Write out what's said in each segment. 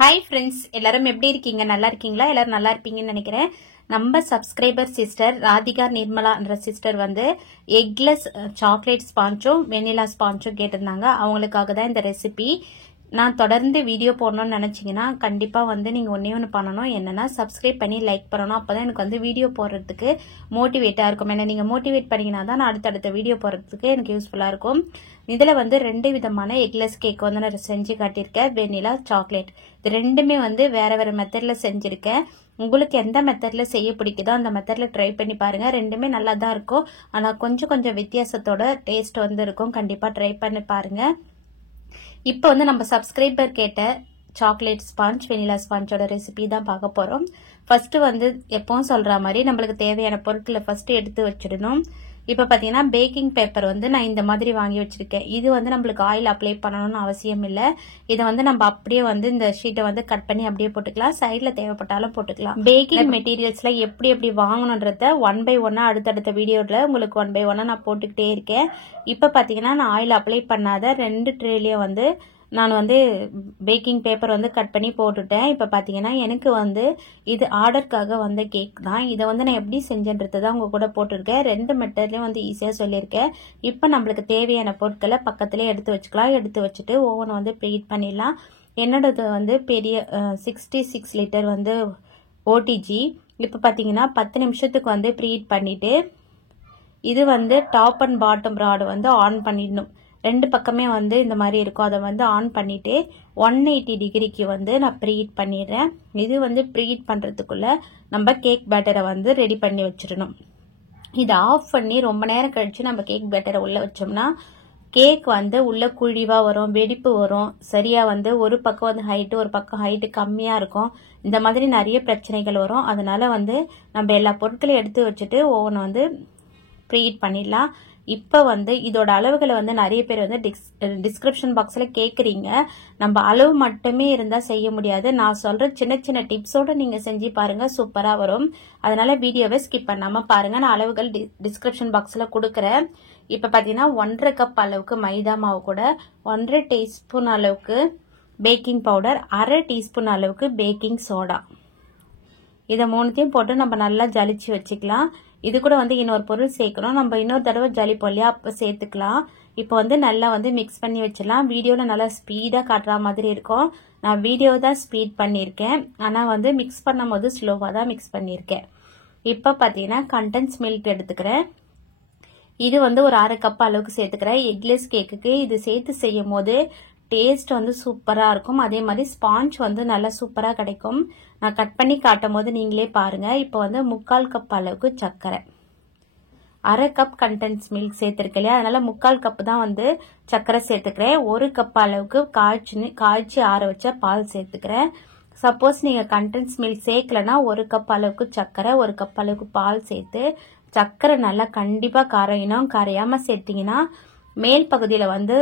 Hi friends, எல்லாரும் எப்படி இருக்கீங்க? நல்லா இருக்கீங்களா? எல்லாரும் நல்லா இருப்பீங்கன்னு நினைக்கிறேன். நம்ம சப்ஸ்கிரைபர் சிஸ்டர் ராதிகா நிர்மலான்ற சிஸ்டர் வந்து எக்லெஸ் சாக்லேட் ஸ்பாஞ்சும் வெனிலா ஸ்பாஞ்சும் கேட்டிருந்தாங்க. அவங்களுக்காக தான் இந்த ரெசிபி. நான் தொடர்ந்து வீடியோ போடணும்னு நினைச்சீங்கன்னா கண்டிப்பா வந்து நீங்க ஒன்னே ஒன்று பண்ணணும். என்னன்னா சப்ஸ்கிரைப் பண்ணி லைக் பண்ணணும். அப்பதான் எனக்கு வந்து வீடியோ போடுறதுக்கு மோட்டிவேட்டா இருக்கும். ஏன்னா நீங்க மோட்டிவேட் பண்ணீங்கன்னா தான் நான் அடுத்தடுத்த வீடியோ போடுறதுக்கு எனக்கு யூஸ்ஃபுல்லா இருக்கும். இதுல வந்து 2 விதமான எக்லெஸ் கேக் வந்து நான் செஞ்சு காட்டியிருக்கேன். Vanilla, chocolate. இது ரெண்டுமே வந்து வேற வேற மெத்தட்ல செஞ்சிருக்கேன். உங்களுக்கு எந்த மெத்தட்ல செய்ய பிடிக்குதோ அந்த மெத்தட்ல ட்ரை பண்ணி பாருங்க. ரெண்டுமே நல்லா தான் இருக்கும். ஆனா கொஞ்சம் கொஞ்சம் வித்தியாசத்தோட டேஸ்ட் வந்து இருக்கும். கண்டிப்பா ட்ரை பண்ணி பாருங்க. இப்போ வந்து நம்ம சப்ஸ்கிரைபர் கேட்ட சாக்லேட் ஸ்பாஞ்ச், வெனிலா ஸ்பாஞ்சோட ரெசிபி தான் பார்க்க போறோம். ஃபர்ஸ்ட் வந்து எப்பவும் சொல்ற மாதிரி நம்மளுக்கு தேவையான பொருட்களை ஃபர்ஸ்ட் எடுத்து வச்சிடணும். இப்ப பாத்தீங்கன்னா பேக்கிங் பேப்பர் வந்து நான் இந்த மாதிரி வாங்கி வச்சிருக்கேன். இது வந்து நம்மளுக்கு ஆயில் அப்ளை பண்ணணும்னு அவசியம் இல்ல. இதை வந்து நம்ம அப்படியே வந்து இந்த ஷீட்டை வந்து கட் பண்ணி அப்படியே போட்டுக்கலாம். சைட்ல தேவைப்பட்டாலும் போட்டுக்கலாம். பேக்கிங் மெட்டீரியல்ஸ்ல எப்படி எப்படி வாங்கணும்ன்றத 1 by 1 அடுத்தடுத்த வீடியோல உங்களுக்கு 1 by 1 நான் போட்டுக்கிட்டே இருக்கேன். இப்ப பாத்தீங்கன்னா நான் ஆயில் அப்ளை பண்ணாத 2 ட்ரேலயும் வந்து நான் வந்து பேக்கிங் பேப்பர் வந்து கட் பண்ணி போட்டுட்டேன். இப்ப பாத்தீங்கன்னா எனக்கு வந்து இது ஆர்டருக்காக வந்த கேக் தான். இதை வந்து நான் எப்படி செஞ்சேன்றது தான் உங்க கூட போட்டிருக்கேன். 2 மெத்தட்லயும் வந்து ஈஸியா சொல்லியிருக்கேன். இப்ப நம்மளுக்கு தேவையான பொருட்களை பக்கத்திலே எடுத்து வச்சுக்கலாம். எடுத்து வச்சுட்டு ஓவன் வந்து ப்ரீஹீட் பண்ணிடலாம். என்னோடது வந்து பெரிய 66 லிட்டர் வந்து ஓடிஜி. இப்ப பாத்தீங்கன்னா 10 நிமிஷத்துக்கு வந்து ப்ரீஹீட் பண்ணிட்டு இது வந்து டாப் அண்ட் பாட்டம் ராடு வந்து ஆன் பண்ணிடணும். 2 பக்கமே வந்து இந்த மாதிரி இருக்கும். அதை வந்து ஆன் பண்ணிட்டு 180 டிகிரிக்கு வந்து நான் ப்ரீஹீட் பண்ணிடுறேன். இது வந்து ப்ரீஹீட் பண்றதுக்குள்ள நம்ம கேக் பேட்டரை வந்து ரெடி பண்ணி வச்சிடணும். இதை ஆஃப் பண்ணி ரொம்ப நேரம் கழிச்சு நம்ம கேக் பேட்டரை உள்ள வச்சோம்னா கேக் வந்து உள்ள குழிவா வரும், வெடிப்பு வரும். சரியா வந்து ஒரு பக்கம் வந்து ஹைட்டு, ஒரு பக்கம் ஹைட்டு கம்மியா இருக்கும். இந்த மாதிரி நிறைய பிரச்சனைகள் வரும். அதனால வந்து நம்ம எல்லா பொருட்களையும் எடுத்து வச்சுட்டு ஓவனை வந்து ப்ரீஹீட் பண்ணிடலாம். இப்ப வந்து இதோட அளவுகளை வந்து நிறைய பேர் வந்து டிஸ்கிரிப்ஷன் பாக்ஸ்ல கேக்குறீங்க. நம்ம அளவு மட்டுமே இருந்தா செய்ய முடியாது. நான் சொல்ற சின்ன சின்ன டிப்ஸோட நீங்க செஞ்சு பாருங்க, சூப்பரா வரும். அதனால வீடியோவை ஸ்கிப் பண்ணாம பாருங்க. நான் அளவுகள் டிஸ்கிரிப்ஷன் பாக்ஸ்ல கொடுக்கறேன். இப்ப பாத்தீங்கன்னா 1.5 கப் அளவுக்கு மைதா மாவு கூட 1.5 டீஸ்பூன் அளவுக்கு பேக்கிங் பவுடர், 1/2 டீஸ்பூன் அளவுக்கு பேக்கிங் சோடா, இதை 3த்தையும் போட்டு நம்ம நல்லா ஜலிச்சு வச்சுக்கலாம். இது கூட வந்து இன்னொரு பொருள் சேர்க்கணும். நம்ம இன்னொரு தடவை ஜலிப்போம் இல்லையா, அப்ப சேர்த்துக்கலாம். இப்போ வந்து நல்லா வந்து மிக்ஸ் பண்ணி வச்சிடலாம். வீடியோல நல்லா ஸ்பீடா காட்டுற மாதிரி இருக்கும். நான் வீடியோ தான் ஸ்பீட் பண்ணியிருக்கேன். ஆனா வந்து மிக்ஸ் பண்ணும் போது ஸ்லோவா தான் மிக்ஸ் பண்ணியிருக்கேன். இப்ப பாத்தீங்கன்னா கண்டென்ஸ் மில்க் எடுத்துக்கிறேன். இது வந்து ஒரு 1/2 கப் அளவுக்கு சேர்த்துக்கிறேன். எக்லெஸ் கேக்குக்கு இது சேர்த்து செய்யும் போது டேஸ்ட் வந்து சூப்பரா இருக்கும். அதே மாதிரி ஸ்பாஞ்ச் வந்து நல்லா சூப்பரா கிடைக்கும். நான் கட் பண்ணி காட்டும் போது நீங்களே பாருங்க. இப்போ வந்து 3/4 கப் அளவுக்கு சர்க்கரை, 1/2 கப் கண்டென்ஸ் மில்க் சேர்த்திருக்கேன் இல்லையா, அதனால 3/4 கப் தான் வந்து சர்க்கரை சேர்த்துக்கிறேன். 1 கப் அளவுக்கு காய்ச்சி ஆற வச்ச பால் சேர்த்துக்கிறேன். சப்போஸ் நீங்க கண்டென்ஸ் மில்க் சேர்க்கலன்னா 1 கப் அளவுக்கு சர்க்கரை, 1 கப் அளவுக்கு பால் சேர்த்து சர்க்கரை நல்லா கண்டிப்பா கரையணும். கரையாம சேர்த்தீங்கன்னா மேல் பகுதியில வந்து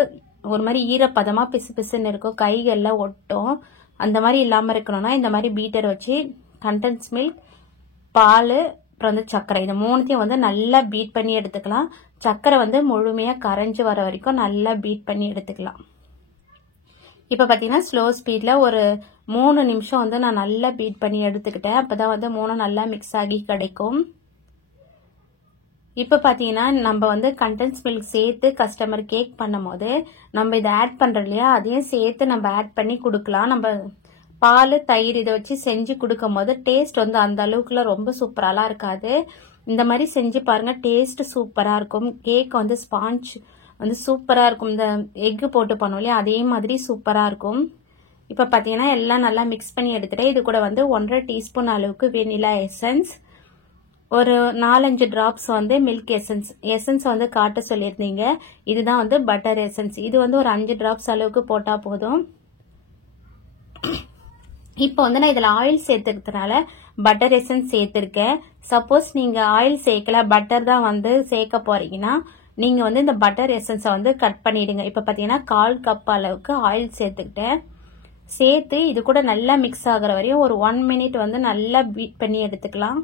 ஒரு மாதிரி ஈரப்பதமா பிசு பிசுன்னு இருக்கும், கைகள்ல ஒட்டும். அந்த மாதிரி இல்லாம இருக்கணும்னா இந்த மாதிரி பீட்டர் வச்சு கண்டென்ஸ் மில்க், பால், அப்புறம் வந்து சர்க்கரை, இந்த 3த்தையும் வந்து நல்லா பீட் பண்ணி எடுத்துக்கலாம். சர்க்கரை வந்து முழுமையா கரைஞ்சு வர வரைக்கும் நல்லா பீட் பண்ணி எடுத்துக்கலாம். இப்ப பாத்தீங்கன்னா ஸ்லோ ஸ்பீட்ல ஒரு 3 நிமிஷம் வந்து நான் நல்லா பீட் பண்ணி எடுத்துக்கிட்டேன். அப்பதான் வந்து 3 நல்லா மிக்ஸ் ஆகி கிடைக்கும். இப்ப பாத்தீங்கன்னா நம்ம வந்து கண்டென்ஸ் மில்க் சேர்த்து கஸ்டமர் கேக் பண்ணும் போது நம்ம இதை ஆட் பண்றோம் இல்லையா, அதையும் சேர்த்து நம்ம ஆட் பண்ணி கொடுக்கலாம். நம்ம பால், தயிர் இதை வச்சு செஞ்சு கொடுக்கும் போது டேஸ்ட் வந்து அந்த அளவுக்குல ரொம்ப சூப்பராலாம் இருக்காது. இந்த மாதிரி செஞ்சு பாருங்க, டேஸ்ட் சூப்பரா இருக்கும். கேக் வந்து ஸ்பாஞ்ச் வந்து சூப்பரா இருக்கும். இந்த எக் போட்டு பண்ணோம் இல்லையா, அதே மாதிரி சூப்பரா இருக்கும். இப்ப பாத்தீங்கன்னா எல்லாம் நல்லா மிக்ஸ் பண்ணி எடுத்துட்டு இது கூட வந்து 1.5 டீஸ்பூன் அளவுக்கு வெனிலா எசன்ஸ், ஒரு 4-5 டிராப்ஸ் வந்து மில்க் எசன்ஸ் வந்து காட்ட சொல்லியிருந்தீங்க. இதுதான் வந்து பட்டர் எசன்ஸ். இது வந்து ஒரு 5 டிராப்ஸ் அளவுக்கு போட்டா போதும். இப்போ வந்து நான் இதுல ஆயில் சேர்த்துக்கிறதுனால பட்டர் எசன்ஸ் சேர்த்திருக்கேன். சப்போஸ் நீங்க ஆயில் சேர்க்கல, பட்டர் தான் வந்து சேர்க்க போறீங்கன்னா நீங்க வந்து இந்த பட்டர் எசன்ஸை வந்து கட் பண்ணிடுங்க. இப்ப பாத்தீங்கன்னா 1/4 கப் அளவுக்கு ஆயில் சேர்த்துக்கிட்டேன். சேர்த்து இது கூட நல்லா மிக்ஸ் ஆகுற வரையும் ஒரு 1 மினிட் வந்து நல்லா பீட் பண்ணி எடுத்துக்கலாம்.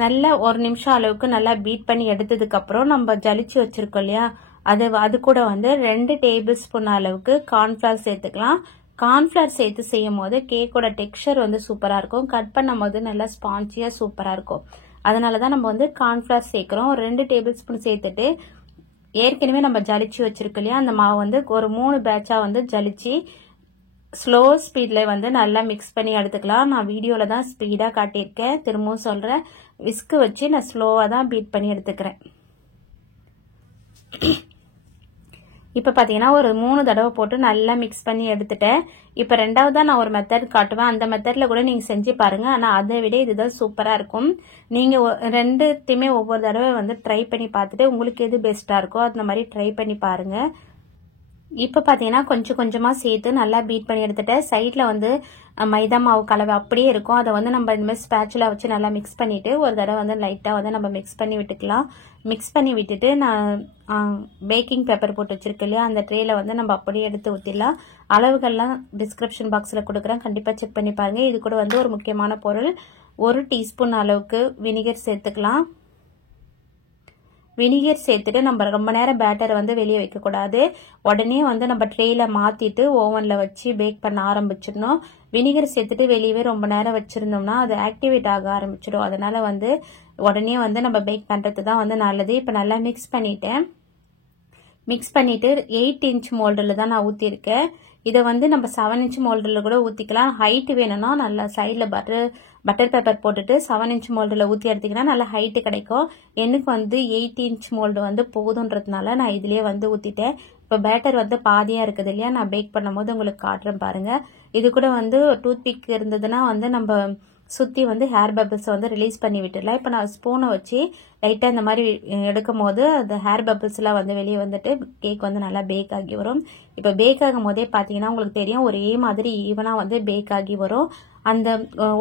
நல்லா 1 நிமிஷம் அளவுக்கு நல்லா பீட் பண்ணி எடுத்ததுக்கு அப்புறம் நம்ம ஜலிச்சு வச்சிருக்கோம் இல்லையா, அது கூட வந்து 2 டேபிள் ஸ்பூன் அளவுக்கு கார்ன்ஃபிளவர் சேர்த்துக்கலாம். கார்ன்ஃபிளவர் சேர்த்து செய்யும் போது கேக்கோட டெக்ஸ்சர் வந்து சூப்பரா இருக்கும். கட் பண்ணும் போது நல்லா ஸ்பான்ஜியா சூப்பரா இருக்கும். அதனாலதான் நம்ம வந்து கார்ன்ஃபிளவர் சேர்க்கிறோம். ஒரு 2 டேபிள் ஸ்பூன் சேர்த்துட்டு ஏற்கனவே நம்ம ஜலிச்சு வச்சிருக்கோம் இல்லையா, அந்த மாவு வந்து ஒரு 3 பேட்சா வந்து ஜலிச்சு ஸ்லோ ஸ்பீட்ல வந்து நல்லா மிக்ஸ் பண்ணி எடுத்துக்கலாம். நான் வீடியோல தான் ஸ்பீடா காட்டியிருக்கேன். திரும்பவும் சொல்றேன், விஸ்க் வச்சு நான் ஸ்லோவா தான் பீட் பண்ணி எடுத்துக்கிறேன். இப்ப பாத்தீங்கன்னா ஒரு 3 தடவை போட்டு நல்லா மிக்ஸ் பண்ணி எடுத்துட்டேன். இப்ப ரெண்டாவதா நான் ஒரு மெத்தட் காட்டுவேன். அந்த மெத்தட்ல கூட நீங்க செஞ்சு பாருங்க. ஆனா அதை விட இதுதான் சூப்பரா இருக்கும். நீங்க ரெண்டுத்தையுமே ஒவ்வொரு தடவை வந்து ட்ரை பண்ணி பார்த்துட்டு உங்களுக்கு எது பெஸ்டா இருக்கோ அந்த மாதிரி ட்ரை பண்ணி பாருங்க. இப்ப பாத்தீங்கன்னா கொஞ்சம் கொஞ்சமா சேர்த்து நல்லா பீட் பண்ணி எடுத்துட்டேன். சைட்ல வந்து மைதா மாவு கலவை அப்படியே இருக்கும். அதை வந்து நம்ம இந்த மாதிரி ஸ்பேச்சுலா வச்சு நல்லா மிக்ஸ் பண்ணிட்டு ஒரு தடவை வந்து லைட்டா வந்து நம்ம மிக்ஸ் பண்ணி விட்டுக்கலாம். மிக்ஸ் பண்ணி விட்டுட்டு நான் பேக்கிங் பேப்பர் போட்டு வச்சிருக்கேன் இல்லையா, அந்த ட்ரேல வந்து நம்ம அப்படியே எடுத்து ஊத்திடலாம். அளவுகள்லாம் டிஸ்கிரிப்ஷன் பாக்ஸ்ல கொடுக்குறேன், கண்டிப்பா செக் பண்ணி பாருங்க. இது கூட வந்து ஒரு முக்கியமான பொருள், 1 டீஸ்பூன் அளவுக்கு வினிகர் சேர்த்துக்கலாம். வினிகர் சேர்த்துட்டு நம்ம ரொம்ப நேரம் பேட்டரை வந்து வெளியே வைக்க கூடாது. உடனே வந்து நம்ம ட்ரேல மாத்திட்டு ஓவன்ல வச்சு பேக் பண்ண ஆரம்பிச்சிடணும். வினிகர் சேர்த்துட்டு வெளியவே ரொம்ப நேரம் வச்சிருந்தோம்னா அது ஆக்டிவேட் ஆக ஆரம்பிச்சிடும். அதனால வந்து உடனே வந்து நம்ம பேக் பண்றது தான் வந்து நல்லது. இப்ப நல்லா மிக்ஸ் பண்ணிட்டேன். மிக்ஸ் பண்ணிட்டு 8 இன்ச் மோல்டுல தான் நான் ஊத்திருக்கேன். இதை வந்து நம்ம 7 இன்ச் மோல்டுல கூட ஊத்திக்கலாம். ஹைட் வேணும்னா நல்லா சைட்ல பட்டர் பேப்பர் போட்டுட்டு 7 இன்ச் மோல்டுல ஊத்தி எடுத்தீங்கன்னா நல்ல ஹைட் கிடைக்கும். எனக்கு வந்து 8 இன்ச் மோல்டு வந்து போதுன்றதுனால நான் இதுலயே வந்து ஊத்திட்டேன். இப்ப பேட்டர் வந்து பாதியா இருக்குது இல்லையா, நான் பேக் பண்ணும் போது உங்களுக்கு காட்டுறேன் பாருங்க. இது கூட வந்து டூத் பிக் இருந்ததுன்னா வந்து நம்ம சுத்தி வந்து ஹேர் பபிள்ஸ் வந்து ரிலீஸ் பண்ணி விட்டுடலாம். இப்ப நான் ஸ்பூனை வச்சு லைட்டா இந்த மாதிரி எடுக்கும் போது அந்த ஹேர் பபிள்ஸ் எல்லாம் வந்து வெளியே வந்துட்டு கேக் வந்து நல்லா பேக் ஆகி வரும். இப்ப பேக் ஆகும் போதே பாத்தீங்கன்னா உங்களுக்கு தெரியும் ஒரே மாதிரி ஈவனா வந்து பேக் ஆகி வரும். அந்த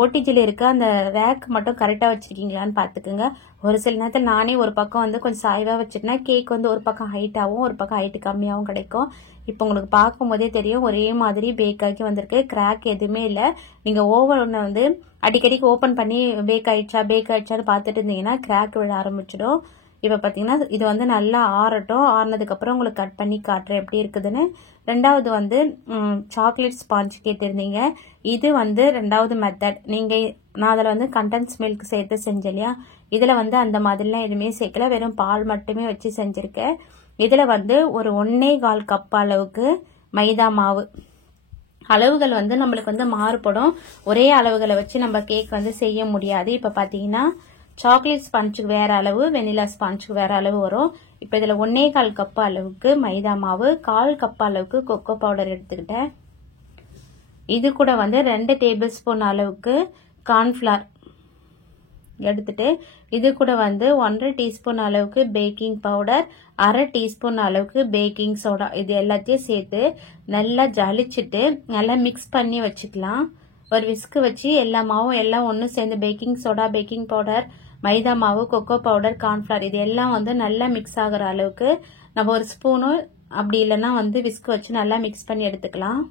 ஓடிஜில இருக்க அந்த ரேக் மட்டும் கரெக்டா வச்சிருக்கீங்களான்னு பாத்துக்கோங்க. ஒரு சில நேரத்தில் நானே ஒரு பக்கம் வந்து கொஞ்சம் சாய்வா வச்சுட்டேன்னா கேக் வந்து ஒரு பக்கம் ஹைட்டாவும் ஒரு பக்கம் ஹைட் கம்மியாவும் கிடைக்கும். இப்ப உங்களுக்கு பார்க்கும் போதே தெரியும் ஒரே மாதிரி பேக் ஆகி வந்திருக்கு. கிராக் எதுவுமே இல்ல. நீங்க ஓவன் வந்து அடிக்கடிக்கு ஓபன் பண்ணி பேக் ஆயிடுச்சான்னு பாத்துட்டு இருந்தீங்கன்னா கிராக் விழ ஆரம்பிச்சிடும். இப்ப பாத்தீங்கன்னா இது வந்து நல்லா ஆறட்டும். ஆறுனதுக்கு அப்புறம் உங்களுக்கு கட் பண்ணி காட்டுறேன் எப்படி இருக்குதுன்னு. ரெண்டாவது வந்து சாக்லேட் ஸ்பாஞ்ச் கேட்டிருந்தீங்க. இது வந்து ரெண்டாவது மெத்தட். நான் அதுல வந்து கண்டென்ஸ் மில்க் சேர்த்து செஞ்சேன் இல்லையா, இதுல வந்து அந்த மாதிரிலாம் எதுவுமே சேர்க்கல, வெறும் பால் மட்டுமே வச்சு செஞ்சிருக்கேன். இதுல வந்து ஒரு 1.25 கப் அளவுக்கு மைதா மாவு. அளவுகள் வந்து நம்மளுக்கு வந்து மாறுபடும். ஒரே அளவுகளை வச்சு நம்ம கேக் வந்து செய்ய முடியாது. இப்ப பாத்தீங்கன்னா சாக்லேட் ஸ்பாஞ்சுக்கு வேற அளவு, வெனிலா ஸ்பாஞ்சுக்கு வேற அளவு வரும். இப்ப இதுல 1.25 கப் அளவுக்கு மைதா மாவு, 1/4 கப் அளவுக்கு கொக்கோ பவுடர் எடுத்துக்கிட்டேன். இது கூட வந்து 2 டேபிள் ஸ்பூன் அளவுக்கு கார்ன்ஃபிளவர் எடுத்துட்டு இது கூட வந்து 1/2 டீஸ்பூன் அளவுக்கு பேக்கிங் பவுடர், 1/2 டீஸ்பூன் அளவுக்கு பேக்கிங் சோடா, இது எல்லாத்தையும் சேர்த்து நல்லா ஜலிச்சுட்டு நல்லா மிக்ஸ் பண்ணி வச்சுக்கலாம். ஒரு விஸ்க் வச்சு எல்லா மாவும் எல்லாம் ஒன்று சேர்ந்து பேக்கிங் சோடா, பேக்கிங் பவுடர், மைதா மாவு, கொக்கோ பவுடர், கார்ன்ஃபிளவர் இது எல்லாம் வந்து நல்லா மிக்ஸ் ஆகுற அளவுக்கு நம்ம ஒரு ஸ்பூனு அப்படி இல்லைன்னா வந்து விஸ்க் வச்சு நல்லா மிக்ஸ் பண்ணி எடுத்துக்கலாம்.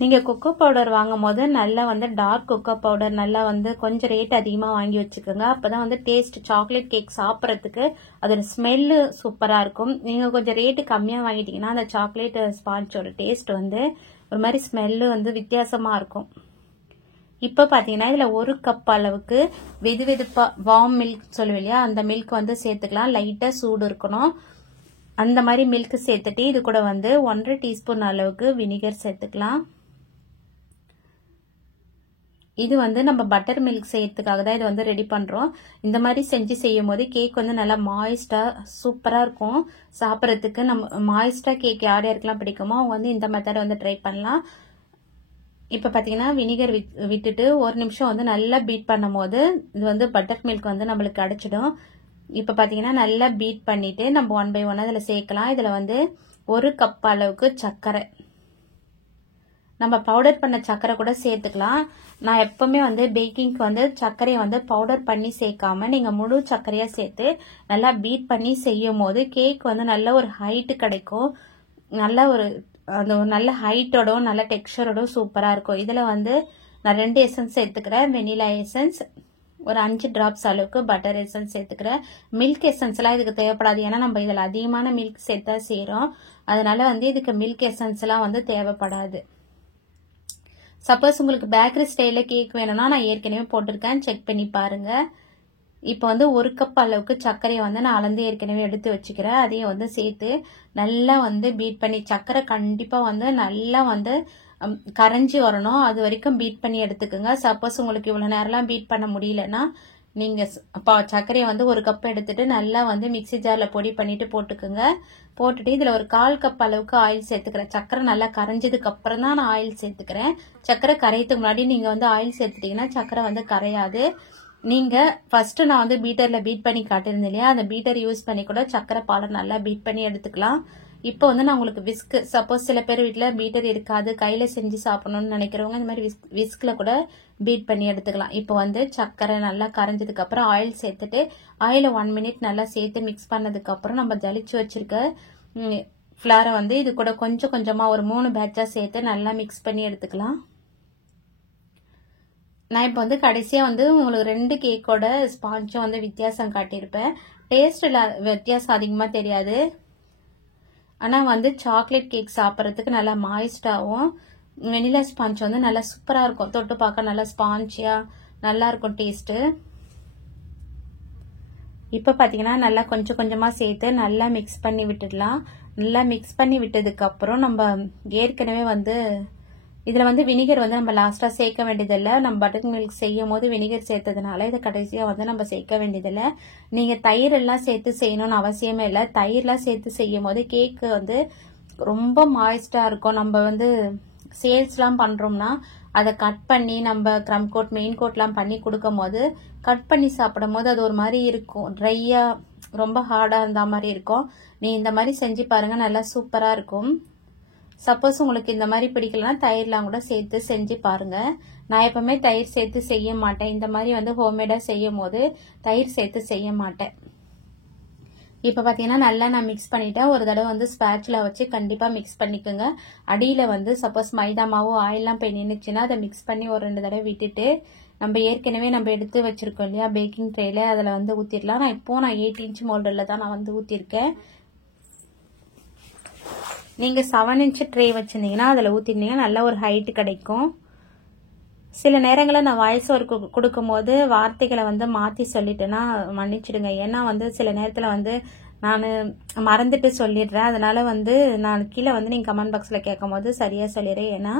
நீங்க கொக்கோ பவுடர் வாங்கும் போது நல்லா வந்து டார்க் கொக்கோ பவுடர் நல்லா வந்து கொஞ்சம் ரேட் அதிகமா வாங்கி வச்சுக்கோங்க. அப்பதான் வந்து டேஸ்ட் சாக்லேட் கேக் சாப்பிட்றதுக்கு அதோட ஸ்மெல்லு சூப்பரா இருக்கும். நீங்க கொஞ்சம் ரேட்டு கம்மியா வாங்கிட்டீங்கன்னா அந்த சாக்லேட் ஸ்பாஞ்சோட டேஸ்ட் வந்து ஒரு மாதிரி ஸ்மெல்லு வந்து வித்தியாசமா இருக்கும். இப்ப பாத்தீங்கன்னா இதுல 1 கப் அளவுக்கு வெதுவெதுப்பா வார்ம் மில்க் சொல்லுவோம் இல்லையா, அந்த மில்க் வந்து சேர்த்துக்கலாம். லைட்டா சூடு இருக்கணும். அந்த மாதிரி மில்க் சேர்த்துட்டு இது கூட வந்து 1/2 டீஸ்பூன் அளவுக்கு வினிகர் சேர்த்துக்கலாம். இது வந்து நம்ம பட்டர் மில்க் செய்யறதுக்காக தான் இது வந்து ரெடி பண்றோம். இந்த மாதிரி செஞ்சு செய்யும் போது கேக் வந்து நல்லா மாய்ஸ்டா சூப்பரா இருக்கும் சாப்பிடறதுக்கு. நம்ம மாய்ஸ்டா கேக் யார் யாருக்கெல்லாம் பிடிக்குமோ அவங்க வந்து இந்த மெத்தடை வந்து ட்ரை பண்ணலாம். இப்ப பாத்தீங்கன்னா வினிகர் விட்டுட்டு 1 நிமிஷம் வந்து நல்லா பீட் பண்ணும் போது இது வந்து பட்டர் மில்க் வந்து நம்மளுக்கு கிடைச்சிடும். இப்ப பாத்தீங்கன்னா நல்லா பீட் பண்ணிட்டு நம்ம 1 by 1 இதுல சேர்க்கலாம். இதுல வந்து 1 கப் அளவுக்கு சர்க்கரை, நம்ம பவுடர் பண்ண சர்க்கரை கூட சேர்த்துக்கலாம். நான் எப்பவுமே வந்து பேக்கிங்க்கு வந்து சர்க்கரையை வந்து பவுடர் பண்ணி சேர்க்காம நீங்க முழு சர்க்கரையா சேர்த்து நல்லா பீட் பண்ணி செய்யும் போது கேக் வந்து நல்ல ஒரு ஹைட் கிடைக்கும். நல்ல ஒரு அந்த நல்ல ஹைட்டோட நல்ல டெக்ஸ்சரோட சூப்பரா இருக்கும். இதுல வந்து நான் 2 எசன்ஸ் சேர்த்துக்கிறேன். வெனிலா எசன்ஸ், ஒரு 5 டிராப்ஸ் அளவுக்கு பட்டர் எசன்ஸ் சேர்த்துக்கிறேன். மில்க் எசன்ஸ்லாம் இதுக்கு தேவைப்படாது, ஏன்னா நம்ம இதில் அதிகமான மில்க் சேர்த்தா செய்கிறோம். அதனால வந்து இதுக்கு மில்க் எசன்ஸ்லாம் வந்து தேவைப்படாது. சப்போஸ் உங்களுக்கு பேக்கரி ஸ்டைலில் கேக் வேணும்னா நான் ஏற்கனவே போட்டிருக்கேன், செக் பண்ணி பாருங்க. இப்போ வந்து 1 கப் அளவுக்கு சர்க்கரையை வந்து நான் அளந்து ஏற்கனவே எடுத்து வச்சுக்கிறேன். அதையும் வந்து சேர்த்து நல்லா வந்து பீட் பண்ணி, சர்க்கரை கண்டிப்பாக வந்து நல்லா வந்து கரைஞ்சி வரணும், அது வரைக்கும் பீட் பண்ணி எடுத்துக்கோங்க. சப்போஸ் உங்களுக்கு இவ்வளோ நேரம்லாம் பீட் பண்ண முடியலன்னா நீங்கள் சர்க்கரையை வந்து 1 கப் எடுத்துட்டு நல்லா வந்து மிக்சி ஜாரில் பொடி பண்ணிட்டு போட்டுக்கோங்க. போட்டுட்டு இதில் ஒரு 1/4 கப் அளவுக்கு ஆயில் சேர்த்துக்கிறேன். சர்க்கரை நல்லா கரைஞ்சதுக்கு அப்புறம் தான் நான் ஆயில் சேர்த்துக்கிறேன். சர்க்கரை கரையத்துக்கு முன்னாடி நீங்கள் வந்து ஆயில் சேர்த்துட்டீங்கன்னா சர்க்கரை வந்து கரையாது. நீங்க ஃபர்ஸ்ட் நான் வந்து பீட்டர்ல பீட் பண்ணி காட்டியிருந்தேன் இல்லையா, அந்த பீட்டர் யூஸ் பண்ணி கூட சர்க்கரை பாலை நல்லா பீட் பண்ணி எடுத்துக்கலாம். இப்போ வந்து நான் உங்களுக்கு விஸ்க், சப்போஸ் சில பேர் வீட்டில் பீட்டர் இருக்காது, கையில செஞ்சு சாப்பிடணும்னு நினைக்கிறவங்க இந்த மாதிரி விஸ்க்ல கூட பீட் பண்ணி எடுத்துக்கலாம். இப்போ வந்து சர்க்கரை நல்லா கரைஞ்சதுக்கு அப்புறம் ஆயில் சேர்த்துட்டு ஆயில 1 மினிட் நல்லா சேர்த்து மிக்ஸ் பண்ணதுக்கு அப்புறம் நம்ம ஜலிச்சு வச்சிருக்க ஃபிளாரை வந்து இது கூட கொஞ்சம் கொஞ்சமா ஒரு 3 பேட்சா சேர்த்து நல்லா மிக்ஸ் பண்ணி எடுத்துக்கலாம். நான் இப்போ வந்து கடைசியாக வந்து உங்களுக்கு 2 கேக்கோட ஸ்பாஞ்சும் வந்து வித்தியாசம் காட்டியிருப்பேன். டேஸ்ட்டில் வித்தியாசம் அதிகமாக தெரியாது, ஆனால் வந்து சாக்லேட் கேக் சாப்பிட்றதுக்கு நல்லா மாய்ஸ்டாகவும், வெனிலா ஸ்பாஞ்ச் வந்து நல்லா சூப்பராக இருக்கும், தொட்டு பார்க்க நல்லா ஸ்பாஞ்சியாக நல்லா இருக்கும் டேஸ்ட்டு. இப்போ பார்த்தீங்கன்னா நல்லா கொஞ்சம் கொஞ்சமாக சேர்த்து நல்லா மிக்ஸ் பண்ணி விட்டுடலாம். நல்லா மிக்ஸ் பண்ணி விட்டதுக்கப்புறம் நம்ம ஏற்கனவே வந்து இதில் வந்து வினிகர் வந்து நம்ம லாஸ்ட்டாக சேர்க்க வேண்டியதில்லை. நம்ம பட்டர் மில்க் செய்யும் போது வினிகர் சேர்த்ததுனால இதை கடைசியாக வந்து நம்ம சேர்க்க வேண்டியதில்லை. நீங்கள் தயிர் எல்லாம் சேர்த்து செய்யணும்னு அவசியமே இல்லை. தயிர்லாம் சேர்த்து செய்யும் போது கேக்கு வந்து ரொம்ப மாய்ஸ்டாக இருக்கும். நம்ம வந்து சேல்ஸ்லாம் பண்ணுறோம்னா அதை கட் பண்ணி நம்ம க்ரம் கோட் மெயின் கோட்லாம் பண்ணி கொடுக்கும் போது கட் பண்ணி சாப்பிடும் போது அது ஒரு மாதிரி இருக்கும், ட்ரையாக ரொம்ப ஹார்டாக இருந்த மாதிரி இருக்கும். நீ இந்த மாதிரி செஞ்சு பாருங்க, நல்லா சூப்பராக இருக்கும். சப்போஸ் உங்களுக்கு இந்த மாதிரி பிடிக்கலன்னா தயிர்லாம் கூட சேர்த்து செஞ்சு பாருங்க. நான் எப்பவுமே தயிர் சேர்த்து செய்ய மாட்டேன், இந்த மாதிரி வந்து ஹோம்மேடாக செய்யும் போது தயிர் சேர்த்து செய்ய மாட்டேன். இப்போ பார்த்தீங்கன்னா நல்லா நான் மிக்ஸ் பண்ணிட்டேன். ஒரு தடவை வந்து ஸ்பேட்சுலா வச்சு கண்டிப்பாக மிக்ஸ் பண்ணிக்கோங்க. அடியில் வந்து சப்போஸ் மைதா மாவோ ஆயிலெலாம் போய் நின்றுச்சுன்னா அதை மிக்ஸ் பண்ணி ஒரு 2 தடவை விட்டுட்டு நம்ம ஏற்கனவே நம்ம எடுத்து வச்சிருக்கோம் இல்லையா பேக்கிங் ட்ரேல, அதில் வந்து ஊற்றிடலாம். நான் 8 இன்ச் மோல்டில் தான் நான் வந்து ஊற்றிருக்கேன். நீங்கள் 7 இன்ச் ட்ரே வச்சுருந்தீங்கன்னா அதில் ஊற்றிருந்தீங்கன்னா நல்ல ஒரு ஹைட்டு கிடைக்கும். சில நேரங்களில் நான் வாய்ஸ் ஒர்க் கொடுக்கும்போது வார்த்தைகளை வந்து மாற்றி சொல்லிட்டேன்னா மன்னிச்சிடுங்க. ஏன்னா வந்து சில நேரத்தில் வந்து நான் மறந்துட்டு சொல்லிடுறேன். அதனால வந்து நான் கீழே வந்து நீங்கள் கமெண்ட் பாக்ஸில் கேட்கும் போது சரியாக சொல்லிடுறேன். ஏன்னா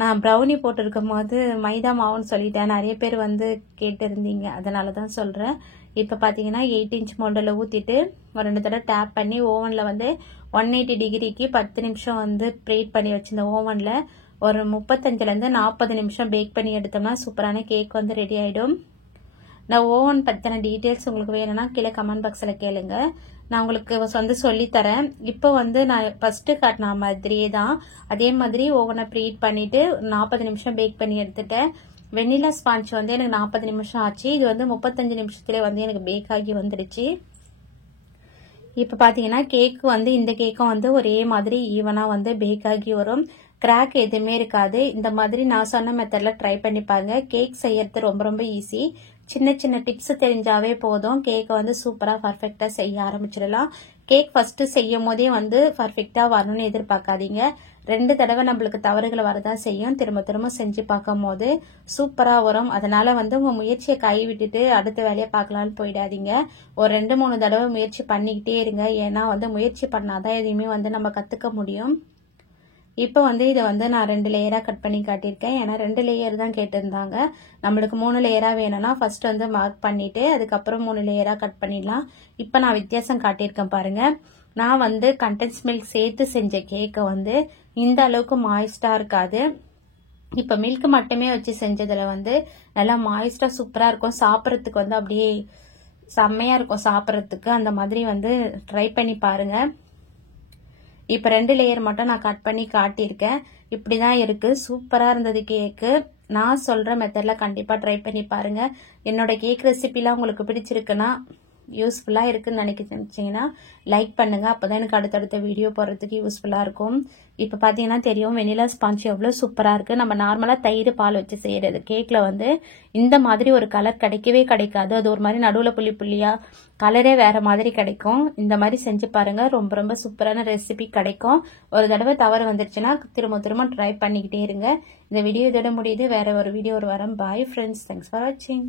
நான் ப்ரௌனி போட்டிருக்கும் போது மைதா மாவுன்னு சொல்லிட்டேன், நிறைய பேர் வந்து கேட்டிருந்தீங்க, அதனால தான் சொல்கிறேன். இப்போ பார்த்தீங்கன்னா 8 இன்ச் மோல்டில் ஊற்றிட்டு ஒரு 2 தடவை டேப் பண்ணி ஓவனில் வந்து 180 டிகிரிக்கு 10 நிமிஷம் வந்து ப்ரீட் பண்ணி வச்சிருந்த ஓவனில் ஒரு 35லேருந்து 40 நிமிஷம் பேக் பண்ணி எடுத்தோம்னா சூப்பரான கேக் வந்து ரெடி ஆகிடும். நான் ஓவன் பற்றின டீட்டெயில்ஸ் உங்களுக்கு வேணும்னா கீழே கமெண்ட் பாக்ஸில் கேளுங்க, நான் உங்களுக்கு வந்து சொல்லித்தரேன். இப்போ வந்து நான் ஃபஸ்ட்டு காட்டின மாதிரியே தான் அதே மாதிரி ஓவனை ப்ரீட் பண்ணிவிட்டு 40 நிமிஷம் பேக் பண்ணி எடுத்துட்டேன். வெனிலா ஸ்பாஞ்ச் வந்து எனக்கு 40 நிமிஷம் ஆச்சு. இது வந்து 35 நிமிஷத்துலேயே வந்து எனக்கு பேக் ஆகி வந்துடுச்சு. இப்போ பார்த்தீங்கன்னா கேக்கு வந்து இந்த கேக்கும் வந்து ஒரே மாதிரி ஈவனாக வந்து பேக் ஆகி வரும், கிராக் எதுவுமே இருக்காது. இந்த மாதிரி நான் சொன்ன மெத்தடில் ட்ரை பண்ணி பாருங்க. கேக் செய்யறது ரொம்ப ரொம்ப ஈஸி. சின்ன சின்ன டிப்ஸ் தெரிஞ்சாவே போதும், கேக்கை வந்து சூப்பராக பர்ஃபெக்டாக செய்ய ஆரம்பிச்சிடலாம். கேக் ஃபர்ஸ்ட் செய்யும் போதே வந்து பர்ஃபெக்டாக வரணும்னு எதிர்பார்க்காதீங்க. 2 தடவை நம்மளுக்கு தவறுகள் வரதான் செய்யும். திரும்ப திரும்ப செஞ்சு பார்க்கும் போது சூப்பராக வரும். அதனால வந்து உங்கள் முயற்சியை கைவிட்டுட்டு அடுத்த வேலையை பார்க்கலான்னு போயிடாதீங்க. ஒரு 2-3 தடவை முயற்சி பண்ணிக்கிட்டே இருங்க. ஏன்னா வந்து முயற்சி பண்ணாதான் எதையுமே வந்து நம்ம கற்றுக்க முடியும். இப்போ வந்து இதை வந்து நான் 2 லேயராக கட் பண்ணி காட்டியிருக்கேன். ஏன்னா 2 லேயர் தான் கேட்டிருந்தாங்க. நம்மளுக்கு 3 லேயராக வேணும்னா ஃபர்ஸ்ட் வந்து மார்க் பண்ணிட்டு அதுக்கப்புறம் 3 லேயராக கட் பண்ணிடலாம். இப்போ நான் வித்தியாசம் காட்டியிருக்கேன் பாருங்க. நான் வந்து கண்டென்ஸ் மில்க் சேர்த்து செஞ்ச கேக்கை வந்து இந்த அளவுக்கு மாய்ஸ்டாக இருக்காது. இப்போ மில்க் மட்டுமே வச்சு செஞ்சதில் வந்து நல்லா மாய்ஸ்டாக சூப்பராக இருக்கும். சாப்பிட்றதுக்கு வந்து அப்படியே செம்மையாக இருக்கும் சாப்பிட்றதுக்கு. அந்த மாதிரி வந்து ட்ரை பண்ணி பாருங்க. இப்போ 2 லேயர் மட்டும் நான் கட் பண்ணி காட்டியிருக்கேன். இப்படி தான் இருக்குது. சூப்பராக இருந்தது கேக்கு. நான் சொல்கிற மெத்தடில் கண்டிப்பாக ட்ரை பண்ணி பாருங்கள். என்னோட கேக் ரெசிபிலாம் உங்களுக்கு பிடிச்சிருக்குன்னா யூஸ்ஃபுல்லாக இருக்குன்னு நினைச்சிங்கன்னா லைக் பண்ணுங்கள். அப்போ தான் எனக்கு அடுத்தடுத்த வீடியோ போடுறதுக்கு யூஸ்ஃபுல்லாக இருக்கும். இப்போ பார்த்தீங்கன்னா தெரியும் வெனிலா ஸ்பாஞ்ச் எவ்வளோ சூப்பராக இருக்குது. நம்ம நார்மலாக தயிர் பால் வச்சு செய்கிறது கேக்கில் வந்து இந்த மாதிரி ஒரு கலர் கிடைக்கவே கிடைக்காது. அது ஒரு மாதிரி நடுவில் புள்ளி புள்ளியாக கலரே வேறு மாதிரி கிடைக்கும். இந்த மாதிரி செஞ்சு பாருங்கள், ரொம்ப ரொம்ப சூப்பரான ரெசிபி கிடைக்கும். ஒரு தடவை தவறு வந்துருச்சுன்னா திரும்ப திரும்ப ட்ரை பண்ணிக்கிட்டே இருங்க. இந்த வீடியோ இதோட முடியுது. வேறு ஒரு வீடியோ ஒரு வாரம். பாய் ஃப்ரெண்ட்ஸ், தேங்க்ஸ் ஃபார் வாட்சிங்.